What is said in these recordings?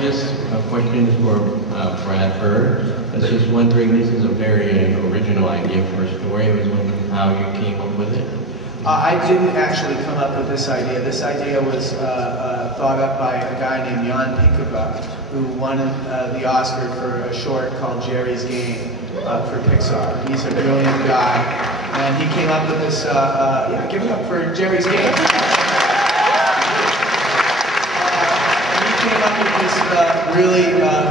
just a question for Brad Bird. I was just wondering, this is a very original idea for a story. I was wondering how you came up with it. I didn't actually come up with this idea. This idea was thought up by a guy named Jan Pinkava, who won the Oscar for a short called Jerry's Game for Pixar. He's a brilliant guy, and he came up with this, yeah, give it up for Jerry's Game. He came up with this really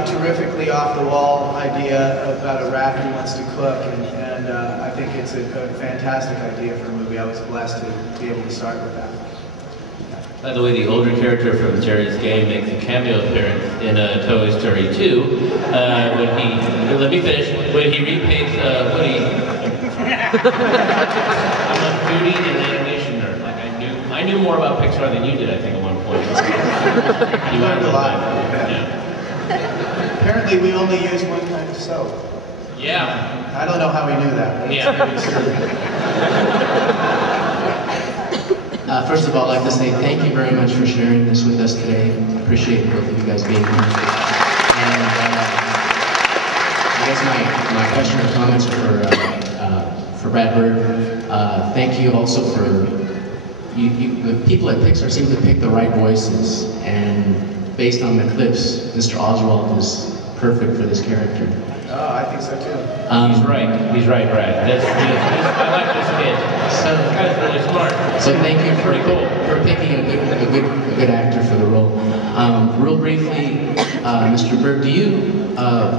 terrifically off-the-wall idea about a rat who wants to cook, and I think it's a fantastic idea for a movie. I was blessed to be able to start with that. By the way, the older character from Jerry's Game makes a cameo appearance in Toy Story 2 when he, let me finish, when he repaints Woody. I'm a foodie and animation nerd. Like I knew more about Pixar than you did, I think, at one point. You learned a lot. Yeah. Apparently we only use one kind of soap. Yeah. I don't know how we knew that. First of all, I'd like to say thank you very much for sharing this with us today. I appreciate both of you guys being here. And I guess my question or comments are for Brad Bird. Thank you also for, the people at Pixar seem to pick the right voices, and based on the clips, Mr. Oswalt is perfect for this character. Oh, I think so too. He's right, Brad. I like this kid. So, this guy's really smart. So thank you for cool. picking a good actor for the role. Real briefly, Mr. Bird, do you,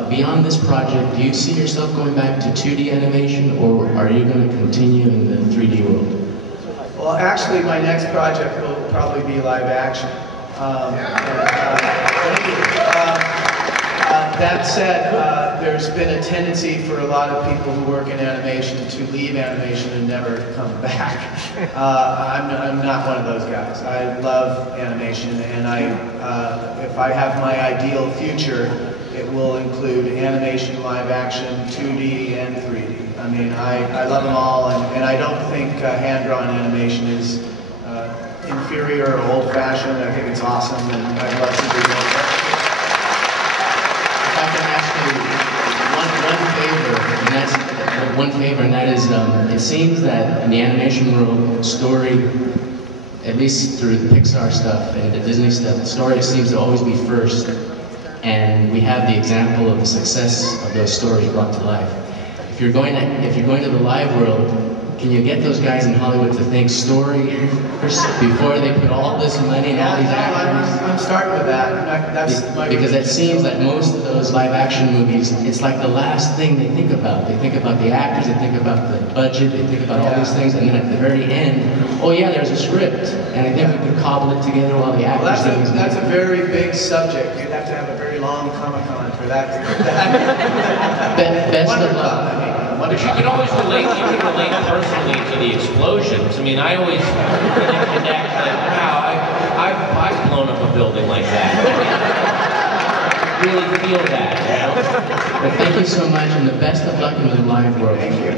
beyond this project, do you see yourself going back to 2D animation, or are you going to continue in the 3D world? Well, actually, my next project will probably be live action. That said, there's been a tendency for a lot of people who work in animation to leave animation and never come back. I'm not one of those guys. I love animation, and if I have my ideal future, it will include animation, live action, 2D, and 3D. I mean, I love them all, and I don't think hand-drawn animation is inferior or old-fashioned. I think it's awesome, and I'd love to do more. One favor, and that is, it seems that in the animation world, story, at least through the Pixar stuff and the Disney stuff, the story seems to always be first, and we have the example of the success of those stories brought to life. If you're going to the live world, can you get those guys in Hollywood to think story first before they put all this money and all these actors? I'm starting with that. Because it seems that most of those live action movies, it's like the last thing they think about. They think about the actors, they think about the budget, they think about all these things, and then at the very end, oh yeah, there's a script, and I think we can cobble it together while the actors think it's that's a very big subject. You'd have to have a very long Comic-Con for that. Best of luck. But you can always relate personally to the explosions. I mean, I always connect like, wow, I've blown up a building like that. I really feel that, you know? Well, thank you so much, and the best of luck in the live world. Thank you.